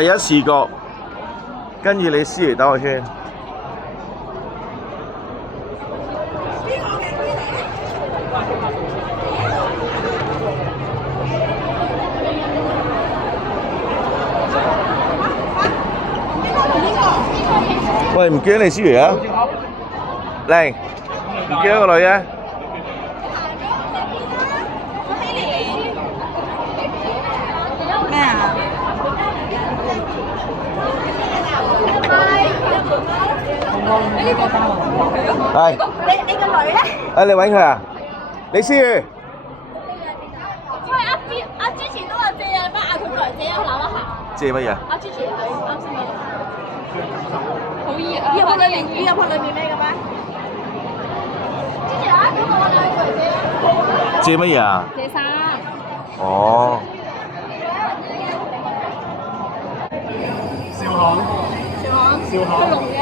第一視覺，跟住你思嚟兜個圈。喂，唔見你思嚟啊？靚，唔見咗個女嘅。咩啊？係。你個女咧？你揾佢啊？李思雨。喂，阿之前都話借啊，咩嗌佢過嚟借啊，攬一下。借乜嘢？阿之前啱先講。好熱啊！要入去裏面咩嘅咩？之前啊，咁我嗌佢過嚟借啊。借乜嘢啊？借衫。哦。兆行。佢聾嘅。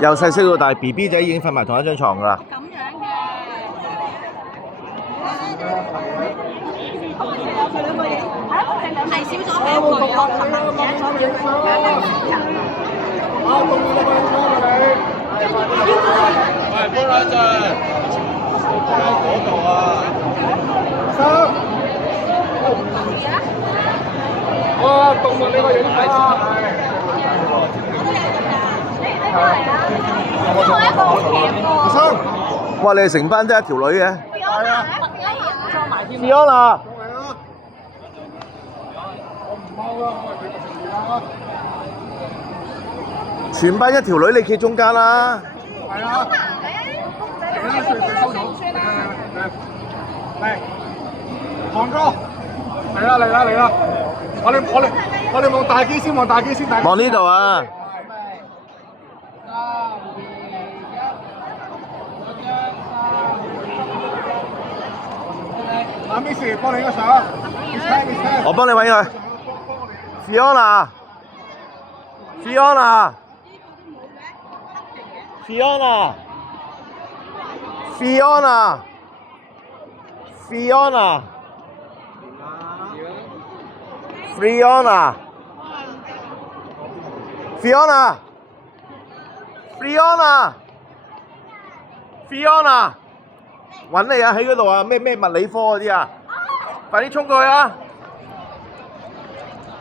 由細識到大 ，BB 仔已經瞓埋同一張床㗎啦。咁樣嘅。係少咗嘅，我琴日唔記得咗要喂，搬兩陣，喺嗰度啊。哇！動物呢個影相啊！阿生，哇！你哋成班得一條女嘅。係啊。Fiona。全班一條女，你企中間啦。係啊。嚟，韓哥，嚟啦嚟啦嚟啦！我哋望大機先，望大機先。望呢度啊！阿 Miss 幫你一手，我幫你揾佢。Fiona。Fiona。Fiona。Fiona。Fiona。Fiona。Fiona。Fiona。Fiona。揾你啊！喺嗰度啊！咩物理科嗰啲啊！快啲衝過去啊！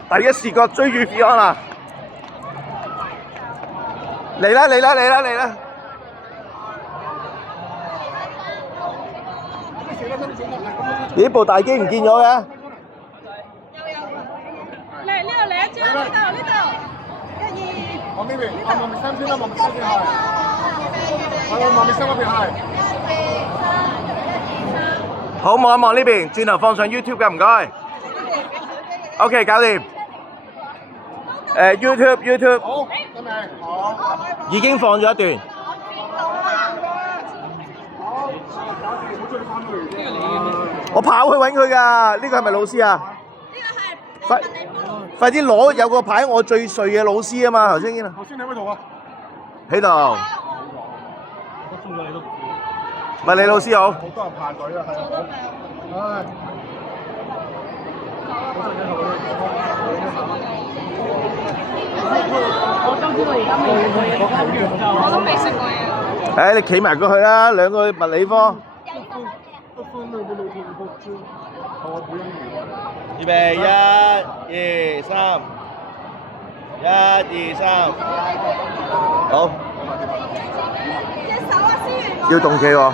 第一視覺追住 Fiona。嚟啦嚟啦嚟啦嚟啦！咦？部大機唔見咗嘅？嚟呢度嚟一張，呢度。1、2。望呢邊，望面先啦，望面先係。望面先嗰邊係。好，望一望呢邊，轉頭放上 YouTube 㗎，唔該。OK， 搞掂。YouTube 好，得未？好。已經放咗一段。我跑去揾佢㗎，呢個係咪老師啊？快啲攞，有個牌我最帥嘅老師啊嘛，頭先。頭先你喺邊度啊？喺度。物理老師好。好多人排隊啊，係啊。唉。我都未食過嘢。你企埋過去啦，兩個物理科。預備1、2、3，1、2、3，好。要動企喎。